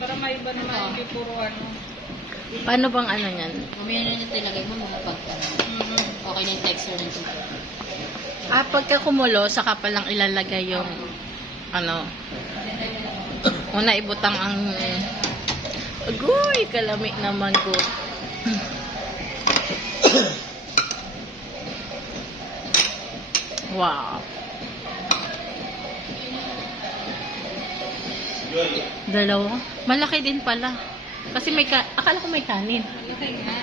Para may iba naman, hindi puro ano. Paano bang ano yan? Mamaya na natin ilagay mo mga pagka. Okay na yung texture ng tubig. Pagka kumulo, saka palang ilalagay yung ano, una ibutang ang agoy, kalami naman ko. Wow. Dalawa? Malaki din pala. Kasi may akala ko may kanin. Okay nga.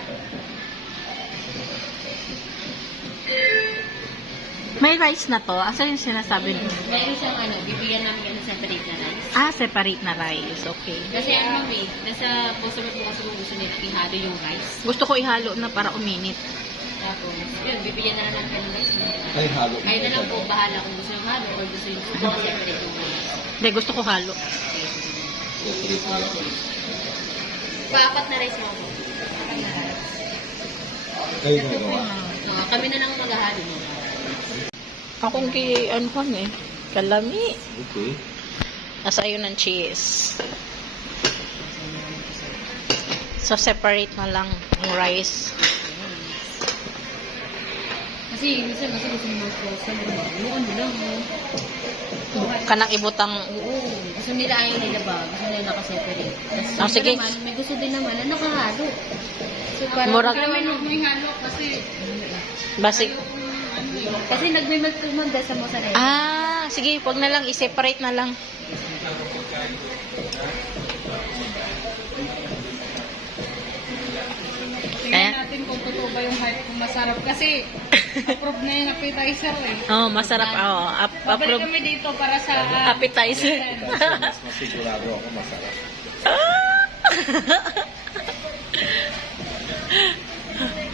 May rice na to? Asa yung sinasabi niyo? Meron siyang ano, bibigyan namin ng separate na rice. Separate na rice. Okay. Kasi ano mami, nasa customer po kasi kung gusto nila ihalo yung rice. Gusto ko ihalo na para uminit. Tapos, yun, bibigyan na lang kayo ng rice. Ay, halo. Kayo na lang po bahala kung gusto yung halo or gusto yung separate yung rice. Hindi, gusto ko halo. Paapat na rice mo po. Apat na rice. Kayo nagawa. Kami na lang maghahalo mo. Akong ano eh. Kalami. Okay. Nasa yun ng cheese. So, separate na lang yung rice. Kasi, minsan kasi gusto nyo frozen. Yung ano lang, Kanang ibutang. oo. Gusto nila ayaw nila ba? Gusto nila nakaseparate. Tapos, sige. naman, may gusto din naman na nakahalo. So, parang, Murag- Kaya may halo kasi Basic. kasi nagmimagkumanda sa mo sa rin. Sige, wag na lang. I-separate na lang. tingnan natin kung totoo ba yung hype kung masarap. Kasi approve na yung appetizer eh. Oh, masarap. Oh, Babalik approve. kami dito para sa Appetizer. Mas masigurado ako masarap.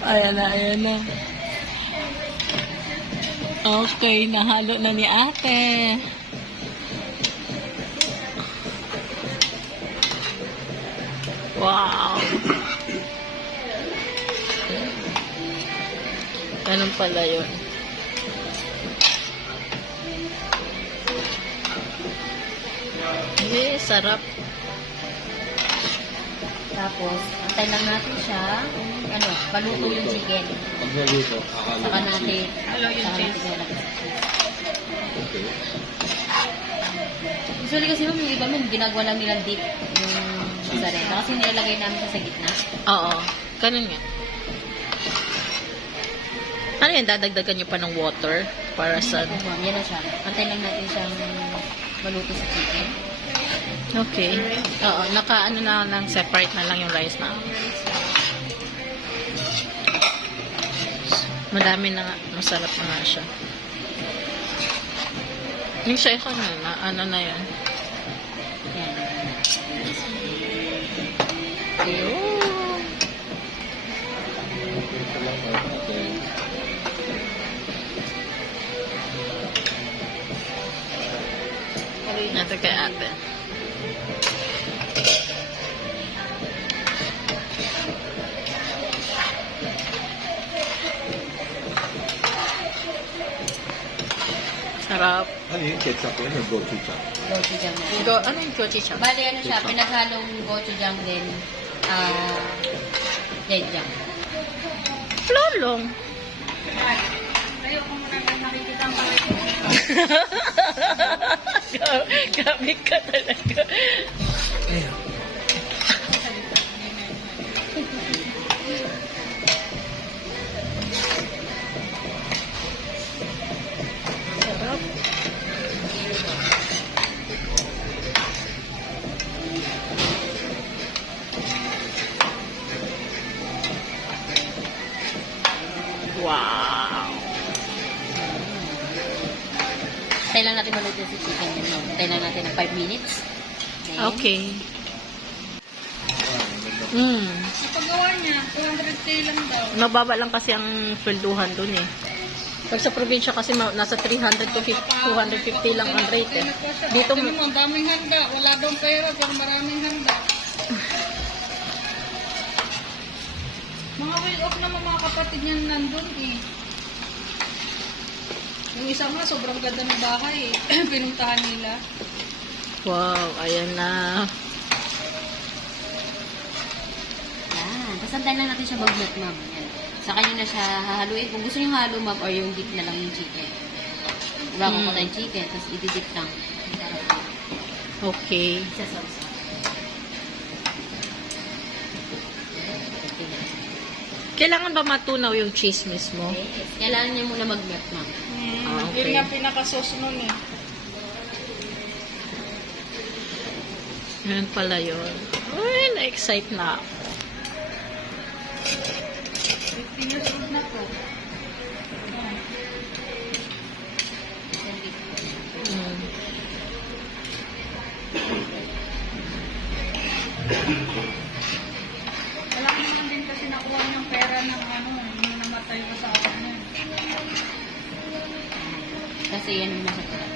Ayan na, ayan na. Okay, nahalo na ni ate. Wow. Ganun pala yun. Sarap. Tapos, antay lang natin siya. Ano, paluto yung chicken. Pag naluto, akala Saka natin, Halo yung saka cheese. natin ilalagay sa cheese. Okay. Usually kasi yung iba man, ginagawa lang nilang dip yung mozzarella. Kasi nilalagay namin siya sa gitna. Oo. Ganun nga. Ano yan? Dadagdagan nyo pa ng water para sa... Opo, ma'am, yan na siya. Antay lang natin siyang maluto sa chicken. Okay. Oo. Naka-ano na lang, separate na lang yung rice na. Madami na nga. Masarap na nga siya. Yung siya ko na, ano na yan. Yan. Ayun. Ito lang natin. Ito kay ate. Sarap. Ano yung ketchup yan or gochujang? Gochujang na. Ano yung gochujang? Bali, ano siya, pinaghalong gochujang din, jajang. Lolong. Tayo ko muna na nakikita ang pakit. Gabi ka talaga. Sarap. Wow. Tayo lang natin maluto si chicken. No? Tayo lang natin ng 5 minutes. Then, Okay. Mm. Sa paggawa niya, 200k lang daw. Mababa lang kasi ang swelduhan dun eh. Pag sa probinsya kasi nasa 300 to 250 lang ang rate eh. Dito Dito mo, ang daming handa. Wala daw pera, pero maraming handa. Mga well-off naman mga kapatid niya nandun eh. Yung isa nga, sobrang ganda ng bahay eh. Pinuntahan nila. Wow, ayan na. Tapos antayin lang natin siya mag-melt, ma'am. Yan. Sa kanya na siya hahaluin. Kung gusto niyo halo, ma'am, or yung dip na lang yung chicken. Diba, kung tayong chicken, tapos i-dip lang. Okay. Sa sauce. Okay. Kailangan ba matunaw yung cheese mismo? Yes. Kailangan niya muna mag-melt, ma'am. Ah, okay. Yun nga pinaka-sauce nun eh. Yan pala yun. Uy, na-excite na ako. 15 years old na to. Mm. Wala ko naman din kasi nakuha ng pera ng ano, yung namatay ko sa awa niya. Kasi yan yung nasa pala.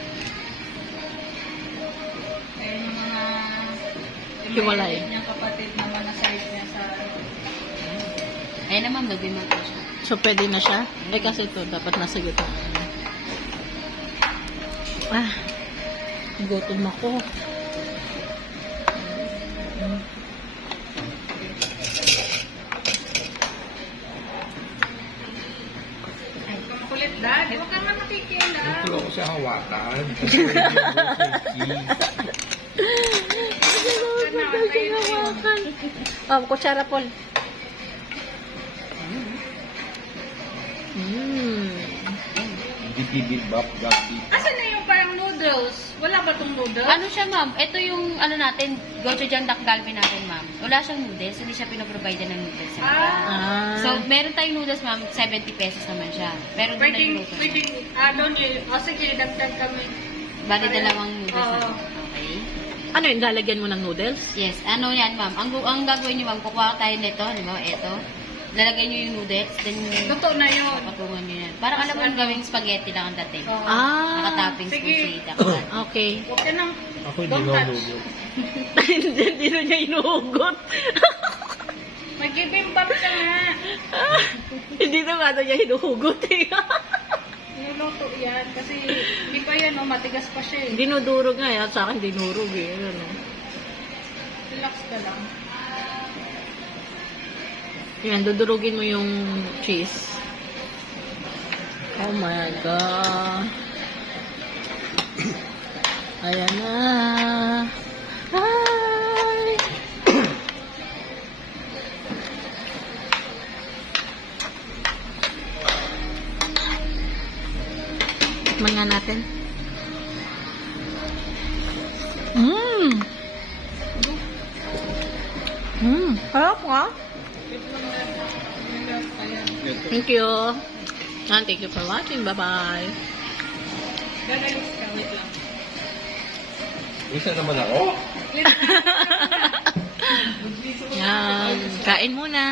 Kaya yung mga Hiwalay. niyang kapatid naman na size niya sa Ayan na, ma'am, nag-melt na siya. So, pwede na siya? Eh, kasi ito, dapat nasa gitna. Ah, gutom ako. kulit dad. Huwag ka nga makikila. Tulong ko siya hawakan. Kasi yung cheese. Oh, kutsara, Paul. Mm. Bibibibap, gabi. Asan na yung parang noodles? Wala ba tong noodles? Ano siya, ma'am? Ito yung, ano natin, gochujang duck galbi natin, ma'am. Wala siyang noodles, hindi siya pinoprovide ng noodles. Ah. So, meron tayong noodles, ma'am, 70 pesos naman siya. Pero doon na yung luto. Pwedeng, doon yun. O sige, dagdag kami. Bali, dalawang noodles Oo. na. Okay? Ano yun, lalagyan mo ng noodles? Yes, ano yan, ma'am. Ang gagawin niyo, ma'am, kukuha tayo nito, di ba? Ito. Lalagay niyo yung noodles, then Luto na yun. patungan niyo yan. Parang alam mo yung gawing spaghetti lang ang dating. Oo. Ah, Nakatoppings Sige. kung si dapat. okay. Huwag ka nang, Ako hindi don't na touch. nudo. Hindi na niya inuhugot. Mag-ibimbap ka nga. Hindi na nga niya hinuhugot eh. Nuluto yan. Kasi hindi pa yan, matigas pa siya eh. Dinudurog nga yan. Sa akin dinurog eh. Ano. Relax ka lang. Yan, dudurugin mo yung cheese. Oh my God. Ayan na. Hi! Tikman nga natin. Mmm! Mmm! Harap nga. Thank you. And thank you for watching. Bye-bye. Gagalis ka, wait lang. Isa naman ako. Yan. Kain muna.